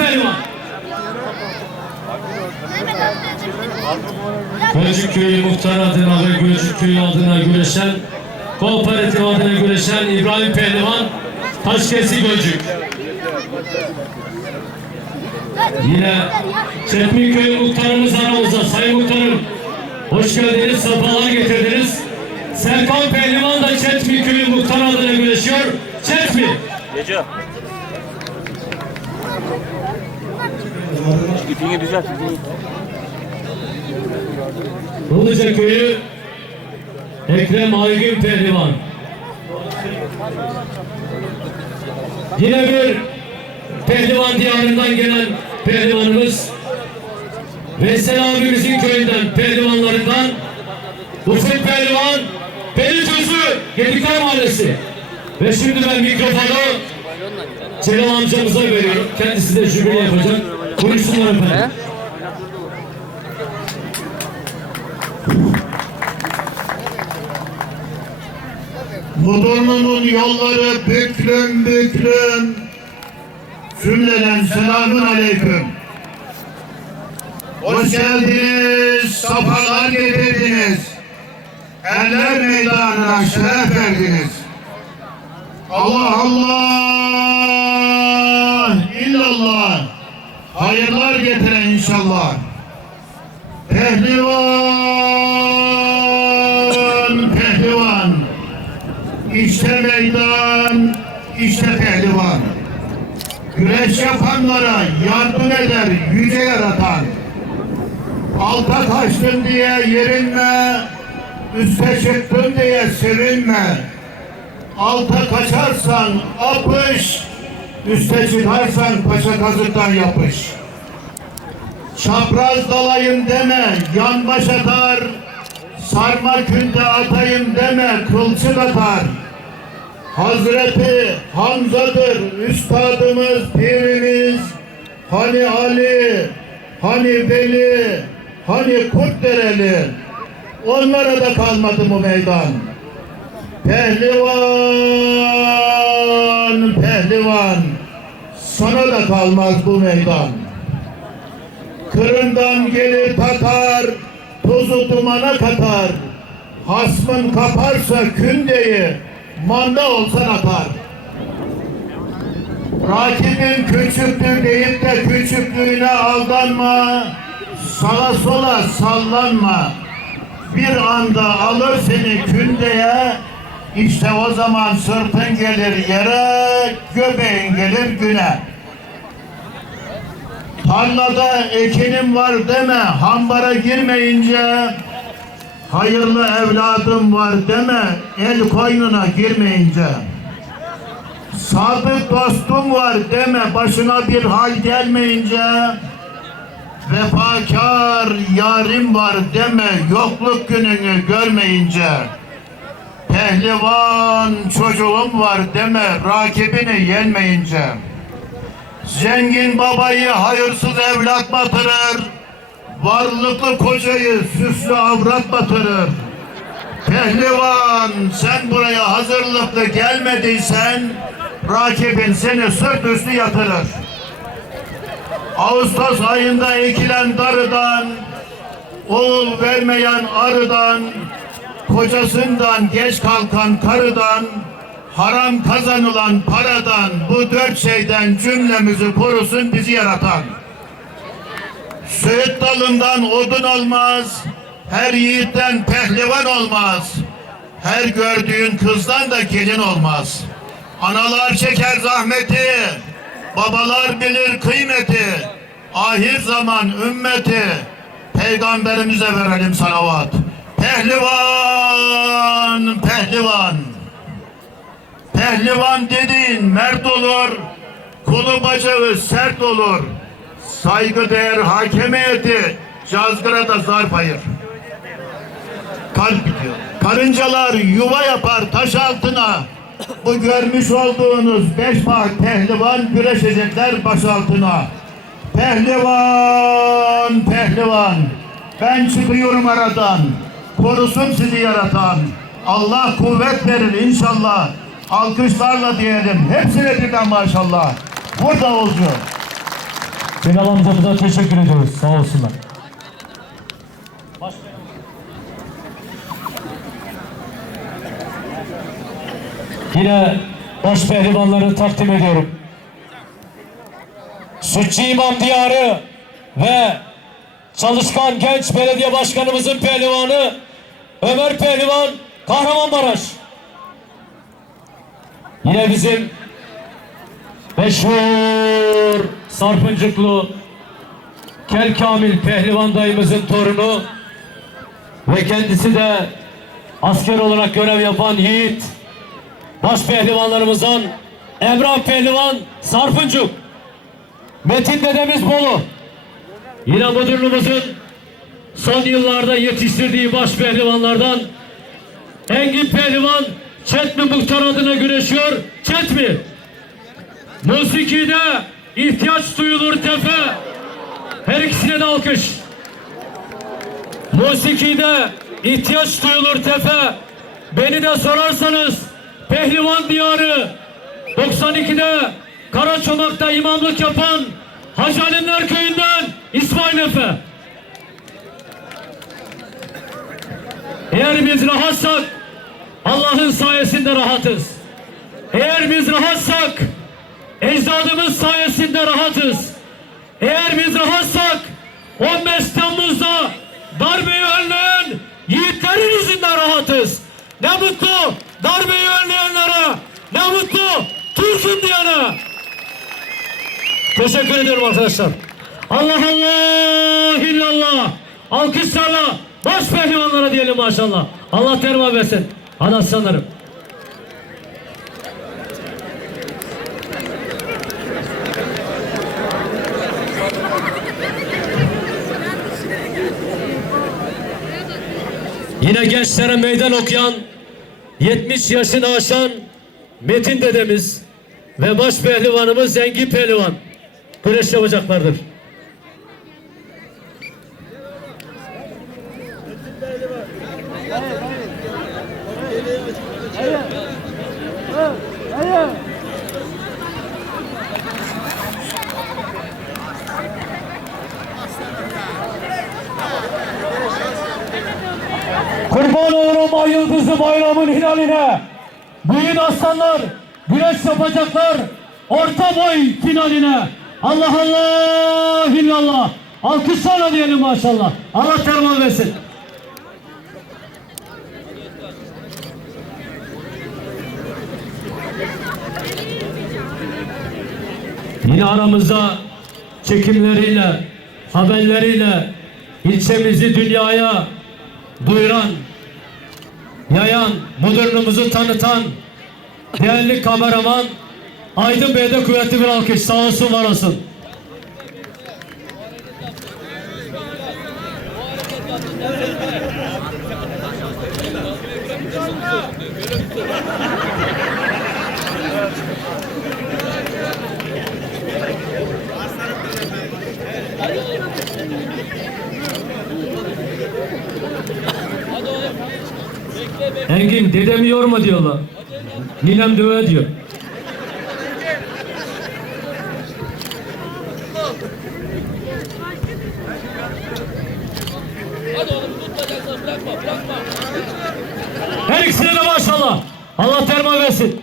Pehlivan. Gölcük Köyü Muhtar adına ve Gölcük Köyü adına güreşen, kooperatif adına güreşen İbrahim Pehlivan, Taşkesi Gölcük. Yine Çetmi Köyü Muhtarımız aramızda. Sayın Muhtarım, hoş geldiniz, sefalar getirdiniz. Serkan Pehlivan da Çetmi Köyü Muhtar adına güreşiyor. Çetmi. Gece. İpini düzelt. Ilıca Köyü Ekrem Aygün Pehlivan. Yine bir pehlivan diyarından gelen pehlivanımız Veysel abimizin köyünden pehlivanlarından Ufuk Pehlivan Beylikdüzü Gedikler Mahallesi ve şimdi ben mikrofonu Celal amcamıza veriyorum. Kendisi de jübile yapacak. Buyursunlar efendim. Mudurnu'nun yolları büklüm büklüm. Cümleden selamun aleyküm. Hoş geldiniz, safalar getirdiniz. Eller meydanına şeref verdiniz. Allah Allah. Hayırlar getiren inşallah. Pehlivan, pehlivan. İşte meydan, işte pehlivan. Güreş yapanlara yardım eder yüce yaratan. Alta kaçtın diye yerinme, üste çıktın diye sevinme. Alta kaçarsan apış, üste çıkarsan paşa kazıktan yapış. Çapraz dalayım deme, yan baş atar. Sarma künde atayım deme, kılçık atar. Hazreti Hamza'dır üstadımız, pirimiz. Hani Ali, hani Veli, hani Kurtdereli. Onlara da kalmadı bu meydan. Pehlivan, pehlivan. Sana da kalmaz bu meydan. Kırından gelir Tatar, tozu dumana katar. Hasmın kaparsa kündeyi, manda olsan atar. Rakibin küçüktür deyip de küçüklüğüne aldanma. Sağa sola sallanma. Bir anda alır seni kündeye, işte o zaman sırtın gelir yere, göbeğin gelir güne. Tarlada ekinim var deme, hambara girmeyince. Hayırlı evladım var deme, el koynuna girmeyince. Sadık dostum var deme, başına bir hal gelmeyince. Vefakar yarim var deme, yokluk gününü görmeyince. Pehlivan çocuğum var deme, rakibini yenmeyince. Zengin babayı hayırsız evlat batırır. Varlıklı kocayı süslü avrat batırır. Pehlivan sen buraya hazırlıklı gelmediysen rakibin seni sırt üstü yatırır. Ağustos ayında ekilen darıdan, oğul vermeyen arıdan, kocasından geç kalkan karıdan, haram kazanılan paradan, bu dört şeyden cümlemizi korusun bizi yaratan. Söğüt dalından odun olmaz, her yiğitten pehlivan olmaz. Her gördüğün kızdan da gelin olmaz. Analar çeker zahmeti, babalar bilir kıymeti. Ahir zaman ümmeti, peygamberimize verelim salavat. Pehlivan, pehlivan. Pehlivan dediğin mert olur, kulu bacağı sert olur. Saygı değer hakemiyeti, cazgıra da zarf ayır. Kalp bitiyor. Karıncalar yuva yapar taş altına. Bu görmüş olduğunuz beş park pehlivan güreşecekler baş altına. Pehlivan, pehlivan. Ben çıkıyorum aradan. Korusun sizi yaratan. Allah kuvvet verir inşallah. Alkışlarla diyelim. Hepsine birden maşallah. Burada olcu. Celal amcamıza teşekkür ediyoruz. Sağ olsunlar. Yine baş pehlivanları takdim ediyorum. Sütçü İmam Diyarı ve çalışkan genç belediye başkanımızın pehlivanı Ömer Pehlivan Kahramanmaraş. Yine bizim meşhur Sarpıncıklı Kel Kamil Pehlivan dayımızın torunu ve kendisi de asker olarak görev yapan yiğit baş pehlivanlarımızdan Emrah Pehlivan Sarpıncık. Metin dedemiz Bolu. Yine müdürlüğümüzün son yıllarda yetiştirdiği baş pehlivanlardan Engin Pehlivan Çetmi Muhtar adına güreşiyor. Çetmi. Musikide ihtiyaç duyulur tefe. Her ikisine de alkış. Musikide ihtiyaç duyulur tefe. Beni de sorarsanız Pehlivan Diyarı 92'de Karaçomak'ta imamlık yapan Hacı Alemler Köyü'nden İsmail Efe. Eğer biz rahatsak Allah'ın sayesinde rahatız. Eğer biz rahatsak ecdadımız sayesinde rahatız. Eğer biz rahatsak 15 Temmuz'da darbeyi önleyen yiğitlerin yüzünden rahatız. Ne mutlu darbeyi önleyenlere, ne mutlu Türk'üm diyene. Teşekkür ediyorum arkadaşlar. Allah Allah illallah. Alkışlarla baş pehlivanlara diyelim maşallah. Allah terma versin. Hadi aslanlarım. Yine gençlere meydan okuyan 70 yaşını aşan Metin dedemiz ve baş pehlivanımız Zengi Pehlivan güreş yapacaklardır. Kurban olurum ay yıldızı bayramın hilaline. Büyük aslanlar güreş yapacaklar orta boy finaline. Allah Allah illallah. Alkışlarla diyelim maşallah. Allah termal versin. Yine aramızda çekimleriyle, haberleriyle ilçemizi dünyaya duyuran, yayan, müdürlüğümüzü tanıtan değerli kameraman Aydın Bey'de kuvvetli bir alkış. Sağ olsun, var olsun. Engin dedemi yorma diyorlar. Ninem döve diyor. Her ikisine de maşallah. Allah terma versin.